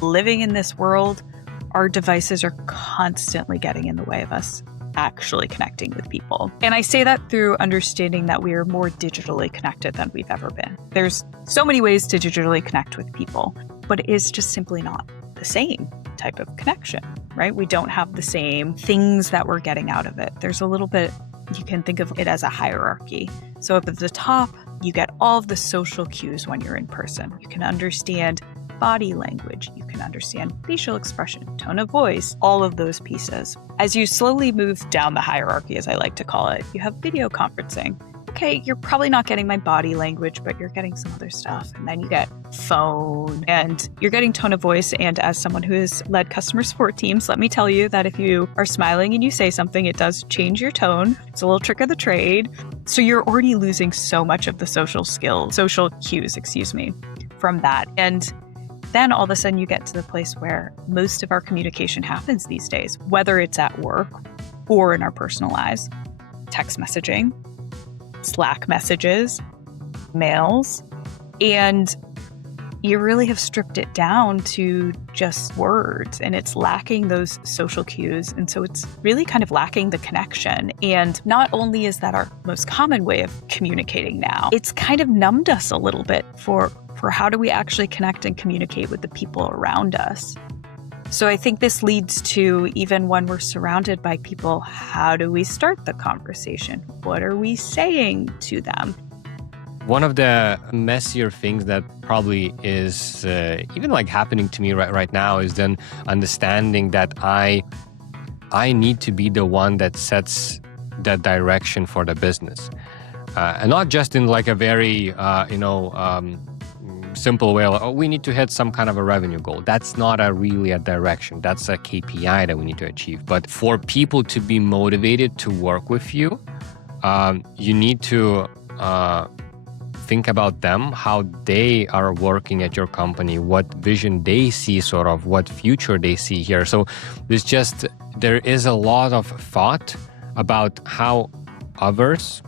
living in this world, our devices are constantly getting in the way of us actually connecting with people. And I say that through understanding that we are more digitally connected than we've ever been. There's so many ways to digitally connect with people, but it is just simply not the same type of connection, right? We don't have the same things that we're getting out of it. There's a little bit, you can think of it as a hierarchy. So up at the top, you get all of the social cues when you're in person. You can understand body language, you can understand facial expression, tone of voice, all of those pieces. As you slowly move down the hierarchy, as I like to call it, you have video conferencing. Okay, you're probably not getting my body language, but you're getting some other stuff. And then you get phone and you're getting tone of voice. And as someone who has led customer support teams, let me tell you that if you are smiling and you say something, it does change your tone. It's a little trick of the trade. So you're already losing so much of the social cues, from that. And then all of a sudden you get to the place where most of our communication happens these days, whether it's at work or in our personal lives. Text messaging, Slack messages, mails, and you really have stripped it down to just words, and it's lacking those social cues. And so it's really kind of lacking the connection. And not only is that our most common way of communicating now, it's kind of numbed us a little bit for how do we actually connect and communicate with the people around us. So I think this leads to, even when we're surrounded by people, how do we start the conversation? What are we saying to them? One of the messier things that probably is even like happening to me right now is then understanding that I need to be the one that sets the direction for the business. And not just in like a very, simple way, like, oh, we need to hit some kind of a revenue goal. That's not really a direction. That's a KPI that we need to achieve. But for people to be motivated to work with you, you need to think about them, how they are working at your company, what vision they see, sort of what future they see here. So there is a lot of thought about how others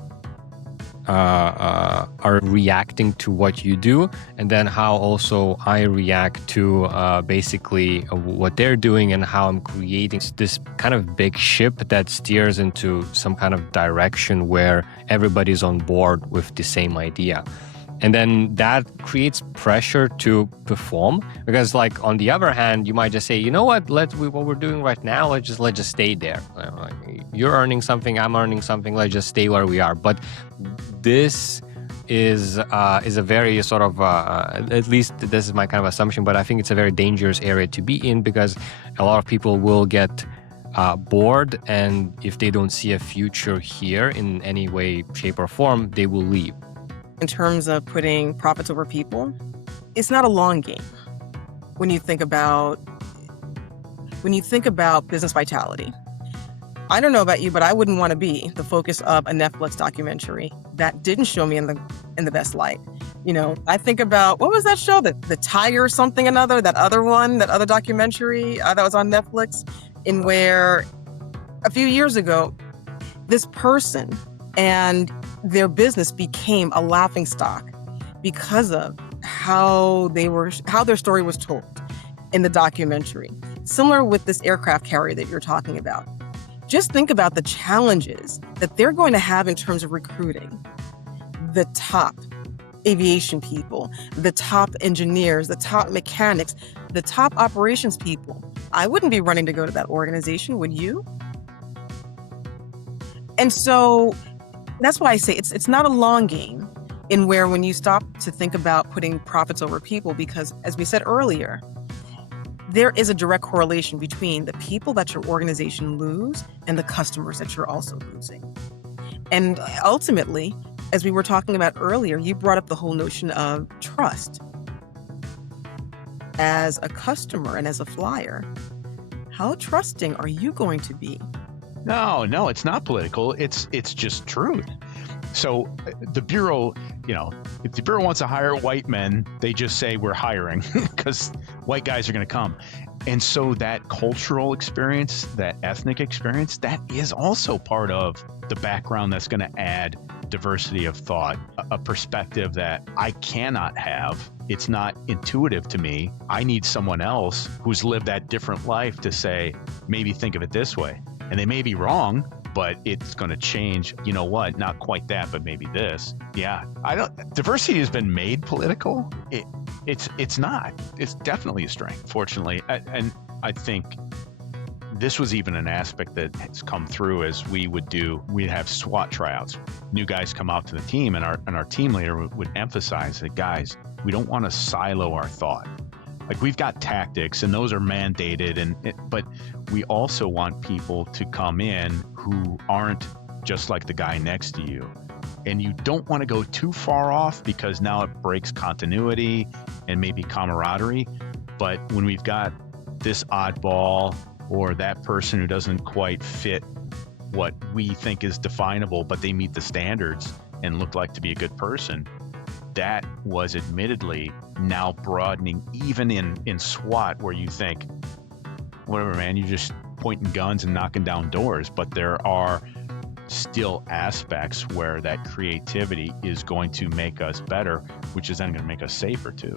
are reacting to what you do, and then how also I react to basically what they're doing, and how I'm creating this kind of big ship that steers into some kind of direction where everybody's on board with the same idea. And then that creates pressure to perform, because like on the other hand, you might just say, you know what, what we're doing right now, let's just stay there. You're earning something, I'm earning something, let's just stay where we are. But this is a very sort of, at least this is my kind of assumption, but I think it's a very dangerous area to be in, because a lot of people will get bored, and if they don't see a future here in any way, shape, or form, they will leave. In terms of putting profits over people, it's not a long game. When you think about business vitality, I don't know about you, but I wouldn't want to be the focus of a Netflix documentary that didn't show me in the best light. You know, I think about, what was that show, the Tiger something another, that other documentary that was on Netflix, in where a few years ago, this person and their business became a laughingstock because of how their story was told in the documentary. Similar with this aircraft carrier that you're talking about. Just think about the challenges that they're going to have in terms of recruiting the top aviation people, the top engineers, the top mechanics, the top operations people. I wouldn't be running to go to that organization, would you? And so that's why I say it's not a long game, in where when you stop to think about putting profits over people, because as we said earlier, there is a direct correlation between the people that your organization lose and the customers that you're also losing. And ultimately, as we were talking about earlier, you brought up the whole notion of trust. As a customer and as a flyer, how trusting are you going to be? No, it's not political. It's just truth. So the Bureau, if the Bureau wants to hire white men, they just say we're hiring because white guys are going to come. And so that cultural experience, that ethnic experience, that is also part of the background that's going to add diversity of thought, a perspective that I cannot have. It's not intuitive to me. I need someone else who's lived that different life to say, maybe think of it this way. And they may be wrong, but it's going to change. You know what? Not quite that, but maybe this. Yeah. Diversity has been made political. It's not. It's definitely a strength, fortunately. And I think this was even an aspect that has come through as we'd have SWAT tryouts. New guys come out to the team, and our team leader would emphasize that, guys, we don't want to silo our thought. Like, we've got tactics and those are mandated, but we also want people to come in who aren't just like the guy next to you. And you don't want to go too far off because now it breaks continuity and maybe camaraderie. But when we've got this oddball or that person who doesn't quite fit what we think is definable, but they meet the standards and look like to be a good person, that was admittedly now broadening even in SWAT, where you think, whatever, man, you're just pointing guns and knocking down doors. But there are still aspects where that creativity is going to make us better, which is then going to make us safer too.